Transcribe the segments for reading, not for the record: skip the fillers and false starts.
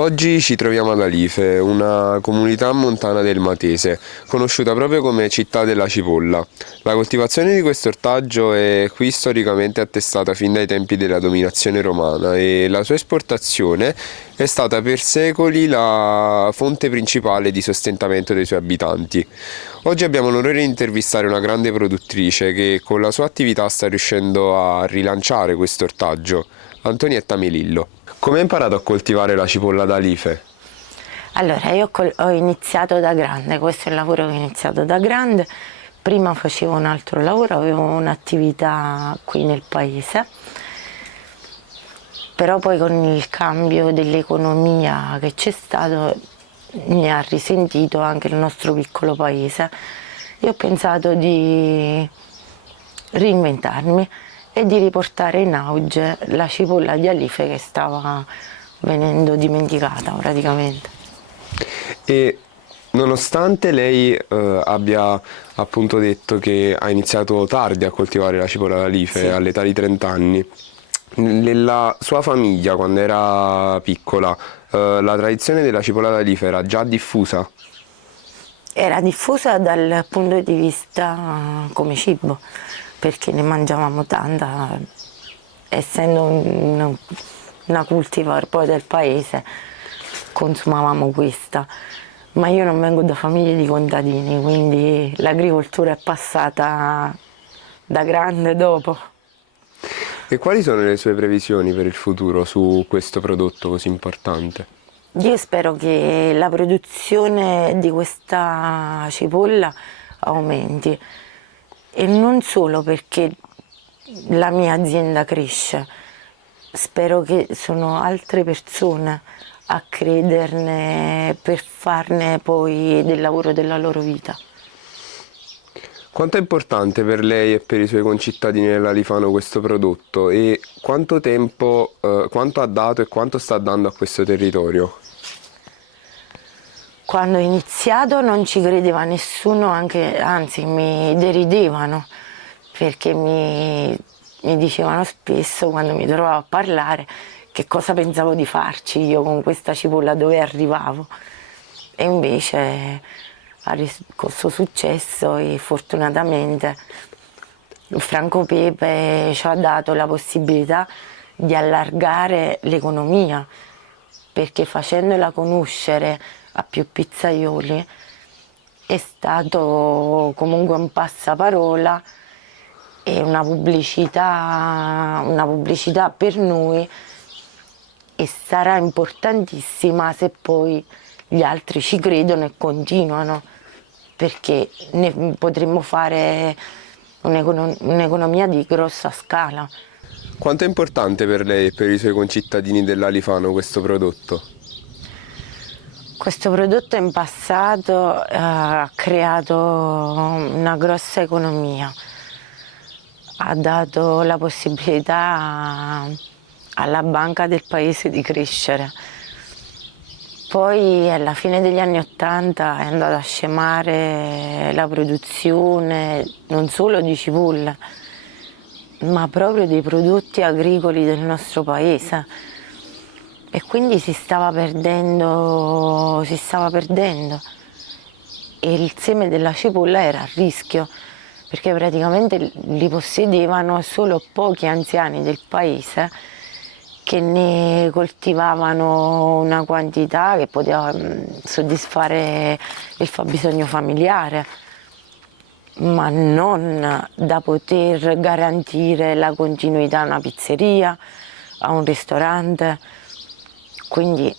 Oggi ci troviamo ad Alife, una comunità montana del Matese, conosciuta proprio come città della cipolla. La coltivazione di questo ortaggio è qui storicamente attestata fin dai tempi della dominazione romana e la sua esportazione è stata per secoli la fonte principale di sostentamento dei suoi abitanti. Oggi abbiamo l'onore di intervistare una grande produttrice che con la sua attività sta riuscendo a rilanciare questo ortaggio, Antonietta Melillo. Come hai imparato a coltivare la cipolla d'Alife? Allora, ho iniziato da grande, questo è il lavoro che ho iniziato da grande. Prima facevo un altro lavoro, avevo un'attività qui nel paese, però poi con il cambio dell'economia che c'è stato ne ha risentito anche il nostro piccolo paese e ho pensato di reinventarmi e di riportare in auge la cipolla di Alife che stava venendo dimenticata praticamente. E nonostante lei abbia appunto detto che ha iniziato tardi a coltivare la cipolla d'Alife, Sì. all'età di 30 anni, nella sua famiglia quando era piccola, la tradizione della cipolla d'Alife era già diffusa? Era diffusa dal punto di vista come cibo, perché ne mangiavamo tanta, essendo una cultivar poi del paese, consumavamo questa. Ma io non vengo da famiglie di contadini, quindi l'agricoltura è passata da grande dopo. E quali sono le sue previsioni per il futuro su questo prodotto così importante? Io spero che la produzione di questa cipolla aumenti e non solo perché la mia azienda cresce, spero che sono altre persone a crederne per farne poi del lavoro della loro vita. Quanto è importante per lei e per i suoi concittadini dell'Alifano questo prodotto e quanto tempo, quanto ha dato e quanto sta dando a questo territorio? Quando ho iniziato non ci credeva nessuno, anzi mi deridevano, perché mi dicevano spesso quando mi trovavo a parlare che cosa pensavo di farci io con questa cipolla, dove arrivavo. E invece ha riscosso successo e fortunatamente Franco Pepe ci ha dato la possibilità di allargare l'economia, perché facendola conoscere a più pizzaioli è stato comunque un passaparola e una pubblicità per noi, e sarà importantissima se poi gli altri ci credono e continuano, perché ne potremmo fare un'economia di grossa scala. Quanto è importante per lei e per i suoi concittadini dell'Alifano questo prodotto? Questo prodotto in passato ha creato una grossa economia, ha dato la possibilità alla banca del paese di crescere. Poi alla fine degli anni '80 è andata a scemare la produzione non solo di cipolle, ma proprio dei prodotti agricoli del nostro paese. E quindi si stava perdendo. E il seme della cipolla era a rischio, perché praticamente li possedevano solo pochi anziani del paese che ne coltivavano una quantità che poteva soddisfare il fabbisogno familiare, ma non da poter garantire la continuità a una pizzeria, a un ristorante. Quindi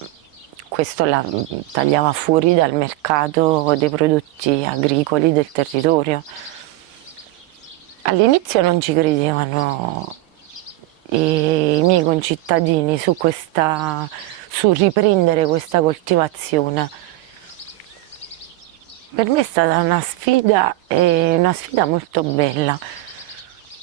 questo la tagliava fuori dal mercato dei prodotti agricoli del territorio. All'inizio non ci credevano i miei concittadini su riprendere questa coltivazione. Per me è stata una sfida molto bella.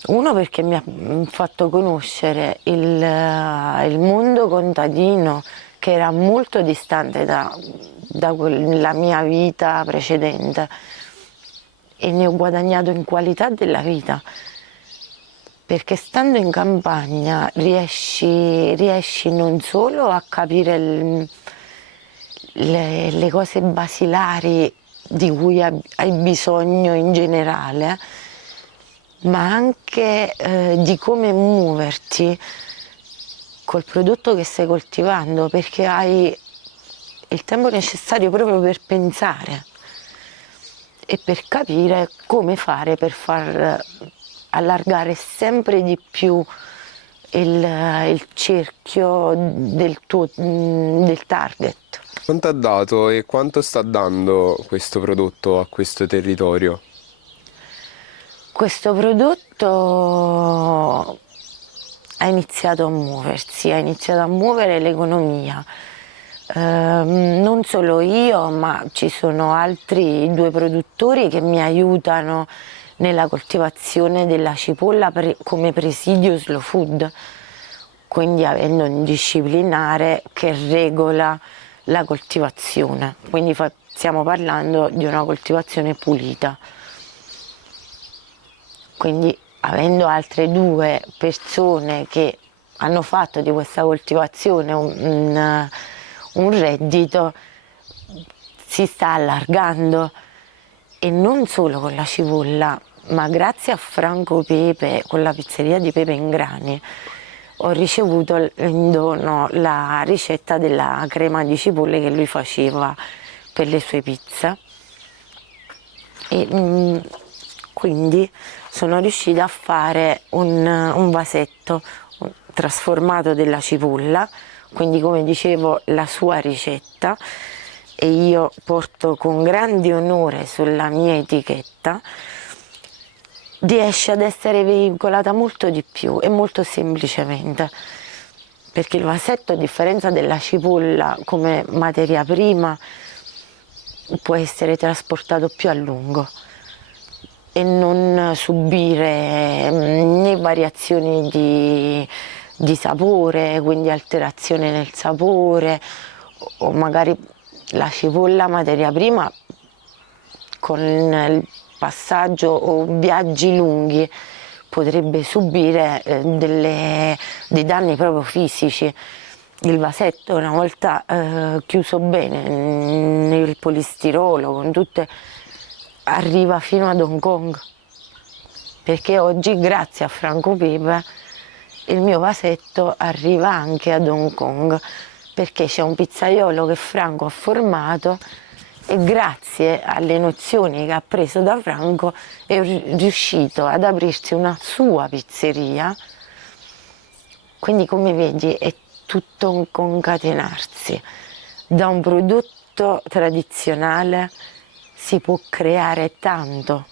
Uno, perché mi ha fatto conoscere il mondo contadino, che era molto distante dalla mia vita precedente, e ne ho guadagnato in qualità della vita, perché stando in campagna riesci non solo a capire le cose basilari di cui hai bisogno in generale, ma anche di come muoverti col prodotto che stai coltivando, perché hai il tempo necessario proprio per pensare e per capire come fare per far allargare sempre di più il cerchio del target. Quanto ha dato e quanto sta dando questo prodotto a questo territorio? Questo prodotto ha iniziato a muoversi, ha iniziato a muovere l'economia. Non solo io, ma ci sono altri 2 produttori che mi aiutano nella coltivazione della cipolla come presidio slow food, quindi avendo un disciplinare che regola la coltivazione, quindi stiamo parlando di una coltivazione pulita. Quindi avendo altre 2 persone che hanno fatto di questa coltivazione un reddito, si sta allargando, e non solo con la cipolla, ma grazie a Franco Pepe, con la pizzeria di Pepe in Grani, ho ricevuto in dono la ricetta della crema di cipolle che lui faceva per le sue pizze, e quindi sono riuscita a fare un vasetto trasformato della cipolla, quindi come dicevo la sua ricetta, e io porto con grande onore sulla mia etichetta, riesce ad essere veicolata molto di più e molto semplicemente, perché il vasetto, a differenza della cipolla come materia prima, può essere trasportato più a lungo e non subire né variazioni di sapore, quindi alterazione nel sapore, o magari la cipolla materia prima con il passaggio o viaggi lunghi potrebbe subire dei danni proprio fisici. Il vasetto, una volta chiuso bene nel polistirolo con tutte, arriva fino ad Hong Kong, perché oggi grazie a Franco Pepe il mio vasetto arriva anche ad Hong Kong, perché c'è un pizzaiolo che Franco ha formato e grazie alle nozioni che ha preso da Franco è riuscito ad aprirsi una sua pizzeria. Quindi, come vedi, è tutto un concatenarsi. Da un prodotto tradizionale si può creare tanto.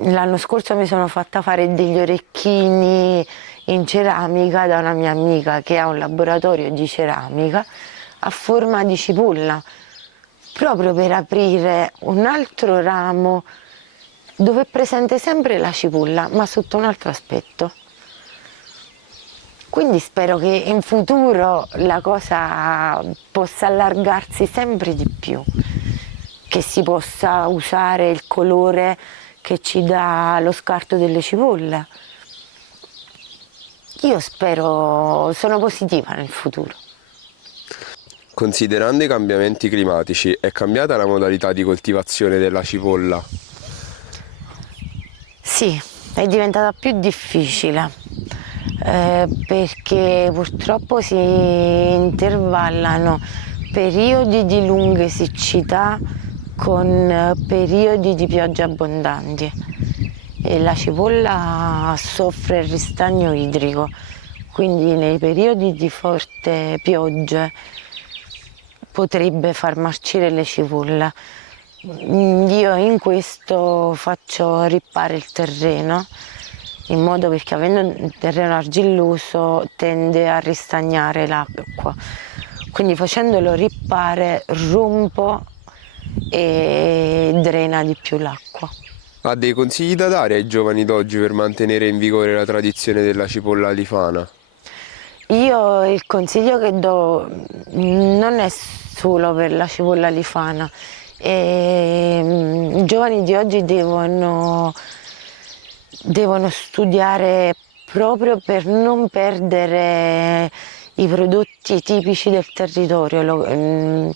L'anno scorso mi sono fatta fare degli orecchini in ceramica da una mia amica che ha un laboratorio di ceramica a forma di cipolla, proprio per aprire un altro ramo dove è presente sempre la cipolla, ma sotto un altro aspetto. Quindi spero che in futuro la cosa possa allargarsi sempre di più, che si possa usare il colore che ci dà lo scarto delle cipolle. Io spero, sono positiva nel futuro. Considerando i cambiamenti climatici, è cambiata la modalità di coltivazione della cipolla? Sì, è diventata più difficile perché purtroppo si intervallano periodi di lunghe siccità con periodi di piogge abbondanti e la cipolla soffre il ristagno idrico, quindi nei periodi di forte piogge potrebbe far marcire le cipolle. Io in questo faccio rippare il terreno, in modo perché avendo un terreno argilloso tende a ristagnare l'acqua, quindi facendolo rippare rompo e drena di più l'acqua. Ha dei consigli da dare ai giovani d'oggi per mantenere in vigore la tradizione della cipolla lifana? Io il consiglio che do non è solo per la cipolla lifana, i giovani di oggi devono studiare proprio per non perdere i prodotti tipici del territorio,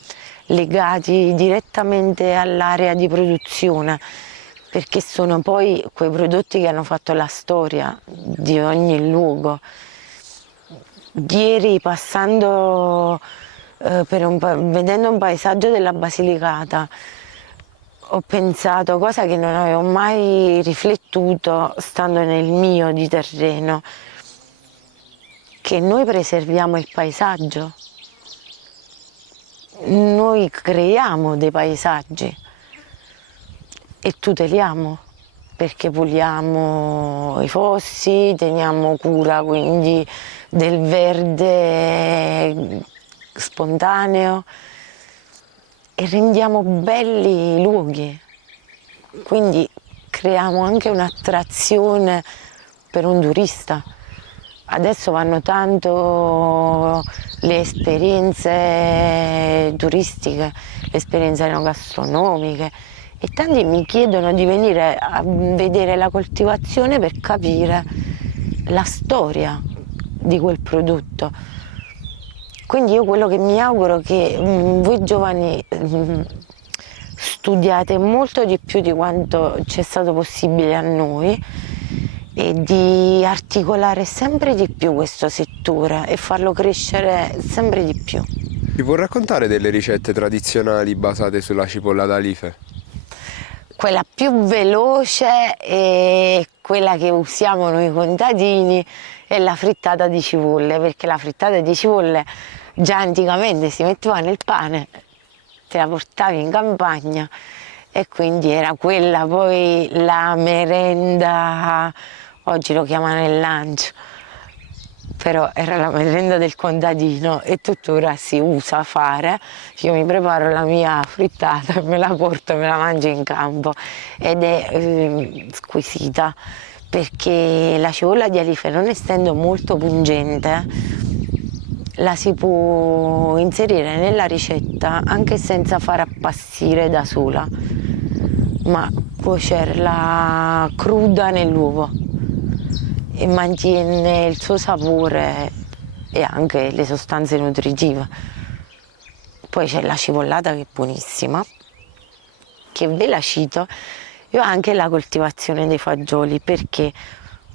legati direttamente all'area di produzione, perché sono poi quei prodotti che hanno fatto la storia di ogni luogo. Ieri passando, vedendo un paesaggio della Basilicata, ho pensato, cosa che non avevo mai riflettuto stando nel mio di terreno, che noi preserviamo il paesaggio, noi creiamo dei paesaggi e tuteliamo, perché puliamo i fossi, teniamo cura quindi del verde spontaneo e rendiamo belli i luoghi, quindi creiamo anche un'attrazione per un turista. Adesso vanno tanto le esperienze turistiche, le esperienze enogastronomiche e tanti mi chiedono di venire a vedere la coltivazione per capire la storia di quel prodotto. Quindi io quello che mi auguro è che voi giovani studiate molto di più di quanto ci è stato possibile a noi e di articolare sempre di più questo settore e farlo crescere sempre di più. Ti può raccontare delle ricette tradizionali basate sulla cipolla d'Alife? Quella più veloce e quella che usiamo noi contadini è la frittata di cipolle, perché la frittata di cipolle già anticamente si metteva nel pane, te la portavi in campagna e quindi era quella poi la merenda, oggi lo chiamano il lunch, però era la merenda del contadino e tuttora si usa fare. Io mi preparo la mia frittata e me la porto e me la mangio in campo ed è squisita, perché la cipolla di Alife, non essendo molto pungente, la si può inserire nella ricetta anche senza far appassire da sola, ma cuocerla cruda nell'uovo e mantiene il suo sapore e anche le sostanze nutritive. Poi c'è la cipollata che è buonissima, che ve la cito. Io ho anche la coltivazione dei fagioli, perché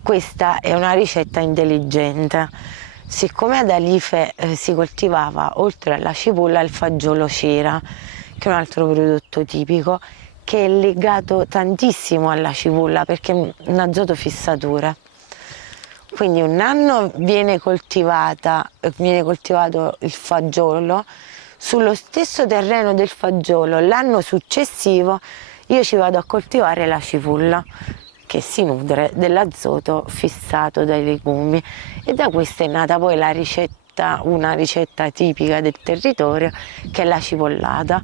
questa è una ricetta intelligente. Siccome ad Alife si coltivava oltre alla cipolla il fagiolo cera, che è un altro prodotto tipico, che è legato tantissimo alla cipolla perché è un azoto fissatore. Quindi un anno viene coltivato il fagiolo sullo stesso terreno del fagiolo, l'anno successivo io ci vado a coltivare la cipolla, che si nutre dell'azoto fissato dai legumi, e da questa è nata poi una ricetta tipica del territorio, che è la cipollata.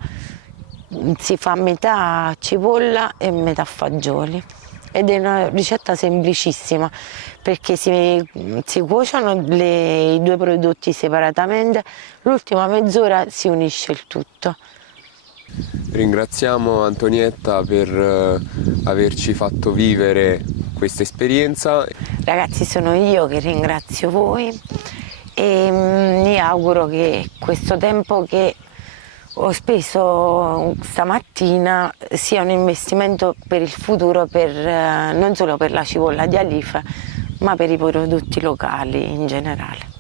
Si fa metà cipolla e metà fagioli ed è una ricetta semplicissima, perché si cuociono i due prodotti separatamente, l'ultima mezz'ora si unisce il tutto. Ringraziamo Antonietta per averci fatto vivere questa esperienza. Ragazzi, sono io che ringrazio voi e mi auguro che questo tempo che ho speso stamattina sia un investimento per il futuro, non solo per la cipolla di Alife, ma per i prodotti locali in generale.